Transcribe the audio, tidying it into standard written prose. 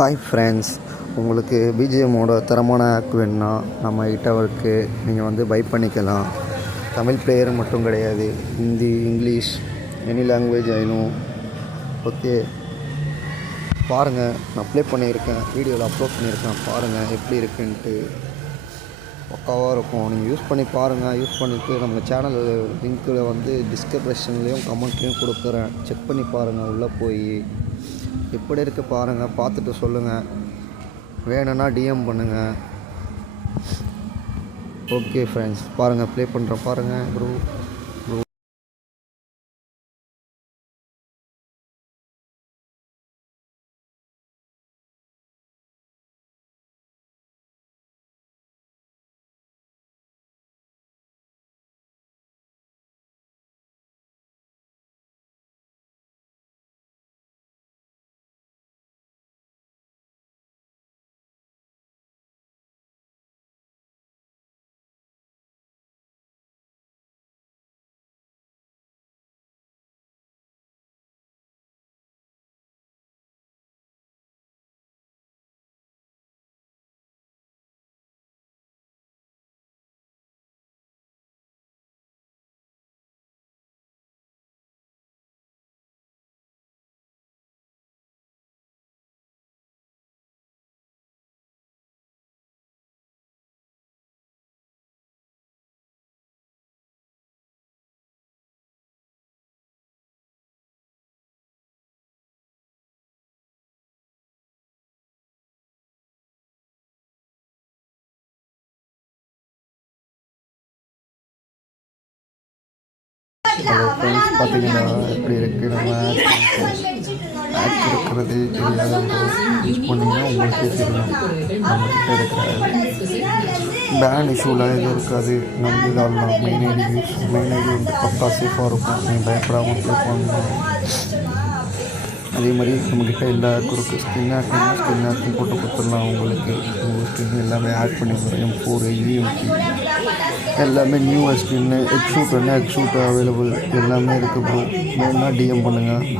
Hi friends, உங்களுக்கு பிஜிஎம்மோட தரமான app வேணுன்னா நம்மகிட்ட இருக்குது. நீங்கள் வந்து பை பண்ணிக்கலாம். தமிழ் பிளேயர் மட்டும் கிடையாது, ஹிந்தி, இங்கிலீஷ், எனி லாங்குவேஜ் ஆயினும் ஓகே. பாருங்கள், நான் ப்ளே பண்ணியிருக்கேன், வீடியோவில் அப்லோட் பண்ணியிருக்கேன். பாருங்கள் எப்படி இருக்குன்ட்டு. பக்காவாக இருக்கும். நீங்கள் யூஸ் பண்ணி பாருங்கள். யூஸ் பண்ணிவிட்டு நம்ம சேனல் லிங்க்கில் வந்து டிஸ்கிரிப்ஷன்லேயும் கமெண்ட்லேயும் கொடுக்குறேன். செக் பண்ணி பாருங்கள். உள்ளே போய் எப்படி இருக்குது பாருங்கள். பார்த்துட்டு சொல்லுங்கள். வேணும்னா டிஎம் பண்ணுங்கள். ஓகே ஃப்ரெண்ட்ஸ், பாருங்கள், ப்ளே பண்ணுறேன் பாருங்கள் ப்ரோ. ஹலோ ஃப்ரெண்ட்ஸ், பார்த்தீங்கன்னா எப்படி இருக்குது. நம்ம ஆப் இருக்கிறது தெரியாதவங்க யூஸ் பண்ணிங்கன்னா உங்களுக்கே தெரியும். நம்மக்கிட்ட இருக்கிற பேன் இஷ்யூலாம் எதுவும் இருக்காது. நம்ம இதாகலாம். மெயின் ஐடி வந்து பக்கா சேஃபாக இருக்கும். நீங்கள் பயப்படாமல் ப்ளே பண்ணணும். அதே மாதிரி நம்மக்கிட்ட எல்லா குறுக்கு ஸ்கின் ஆக்டும் போட்டு கொடுத்துடலாம். உங்களுக்கு உங்கள் ஸ்கின் எல்லாமே ஆட் பண்ணி கொடுக்குறோம். M4 EMP எல்லாமே நியூ ஸ்கின்னு, எக்ஸூட் அவைலபிள் எல்லாமே இருக்குது ப்ரோ. வேணுன்னா டிஎம் பண்ணுங்கள்.